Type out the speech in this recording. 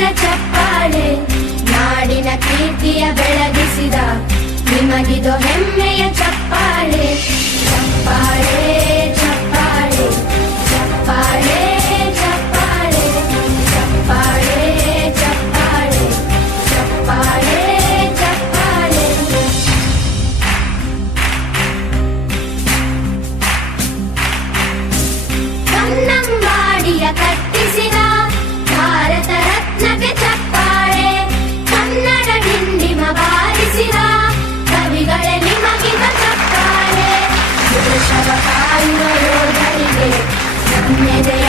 ಸಾವಿರ ಚಪ್ಪಾಳೆ, ನಾಡಿನ ಕೀರ್ತಿಯ ಬೆಳಗಿಸಿದ ನಿಮಗಿದು ಹೆಮ್ಮೆಯ ಚಪ್ಪಾಳೆ. ಚಪ್ಪಾಳೆ ಚಪ್ಪಾಳೆ ಚಪ್ಪಾಳೆ ಚಪ್ಪಾಳೆ ಚಪ್ಪಾಳೆ ಚಪ್ಪಾಳೆ ಚಪ್ಪಾಳೆ ಚಪ್ಪಾಳೆ. ಕನ್ನಂಬಾಡಿಯ ಕಟ್ಟಿಸಿದ ಭಾರತ ರತ್ನಕ್ಕೆ ಚಪ್ಪಾಳೆ, ಕನ್ನಡ ಡಿಂಡಿಮ ಬಾರಿಸಿದ ಕವಿಗಳೇ ನಿಮಗಿದ ಚಪ್ಪಾಳೆ. ದೇಶವ ಕಾಯುವ ಯೋಧರಿಗೆ ನಮ್ಮೆದೆ